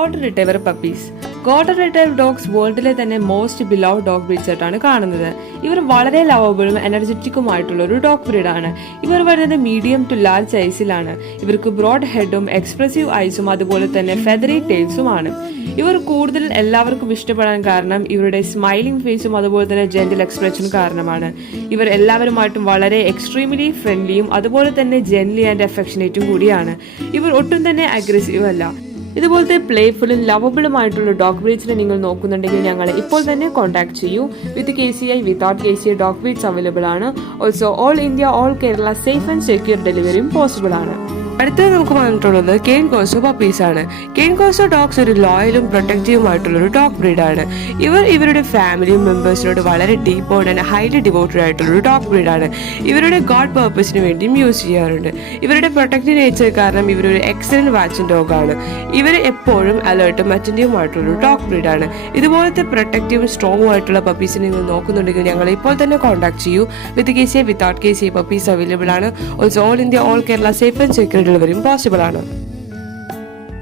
Golden retriever puppies. Golden retriever dogs വേൾഡിലെ തന്നെ most beloved dog breeds ആയിട്ടാണ് കാണുന്നത്. ഇവർ വളരെ ലവബിളും എനർജറ്റിക്കുമായിട്ടുള്ള ഒരു ഡോഗ് ബ്രീഡാണ്. ഇവർ വരുന്നത് മീഡിയം ടു ലാർജ് സൈസിലാണ്. ഇവർക്ക് ബ്രോഡ് ഹെഡും എക്സ്പ്രസീവ് ഐസും അതുപോലെ തന്നെ ഫെദറി ടെയിൽസുമാണ്. ഇവർ കൂടുതൽ എല്ലാവർക്കും ഇഷ്ടപ്പെടാൻ കാരണം ഇവരുടെ സ്മൈലിംഗ് ഫേസും അതുപോലെ തന്നെ ജെന്റിൽ എക്സ്പ്രഷനും കാരണമാണ്. ഇവർ എല്ലാവരുമായിട്ടും വളരെ എക്സ്ട്രീംലി ഫ്രണ്ട്ലിയും അതുപോലെ തന്നെ ജെന്റ്ലി ആൻഡ് അഫെക്ഷനേറ്റും കൂടിയാണ്. ഇവർ ഒട്ടും തന്നെ അഗ്രസീവ് അല്ല. ഇതുപോലത്തെ പ്ലേഫുള്ളും ലവബിളുമായിട്ടുള്ള ഡോഗ് ബ്രീഡ്സിനെ നിങ്ങൾ നോക്കുന്നുണ്ടെങ്കിൽ ഞങ്ങളെ ഇപ്പോൾ തന്നെ കോൺടാക്ട് ചെയ്യൂ. With KCI, without KCI dog breeds available ആണ്. Also all India, all Kerala safe and secure ഡെലിവറിയും പോസിബിൾ ആണ്. അടുത്തത് നമുക്ക് വന്നിട്ടുള്ളത് കെയ്ൻ കോർസോ പപ്പീസ് ആണ്. കെയ്ൻ കോർസോ ഡോഗ്സ് ഒരു ലോയലും പ്രൊട്ടക്റ്റീവുമായിട്ടുള്ള ഒരു ഡോഗ് ബ്രീഡാണ്. ഇവർ ഇവരുടെ ഫാമിലി മെമ്പേഴ്സിനോട് വളരെ ഡീപ്പോഡ് ആൻഡ് ഹൈലി ഡിവോട്ടഡ് ആയിട്ടുള്ള ഒരു ഡോഗ് ബ്രീഡാണ്. ഇവരുടെ ഗോഡ് പർപ്പസിന് വേണ്ടിയും യൂസ് ചെയ്യാറുണ്ട്. ഇവരുടെ പ്രൊട്ടക്റ്റീവ് നേച്ചർ കാരണം ഇവരൊരു എക്സലന്റ് വാച്ചിങ് ഡോഗാണ്. ഇവർ എപ്പോഴും അലേർട്ടും അറ്റൻറ്റീവുമായിട്ടുള്ള ഒരു ഡോഗ് ബ്രീഡാണ്. ഇതുപോലത്തെ പ്രൊട്ടക്റ്റീവും സ്ട്രോങ്ങും ആയിട്ടുള്ള പപ്പീസിനെ നിങ്ങൾ നോക്കുന്നുണ്ടെങ്കിൽ ഞങ്ങൾ ഇപ്പോൾ തന്നെ കോൺടാക്ട് ചെയ്യൂ. With KCI, without KCI puppies available ആണ്. Also all India, all Kerala safe and secure ഡെലിവറിയും പോസിബിൾ ആണ്.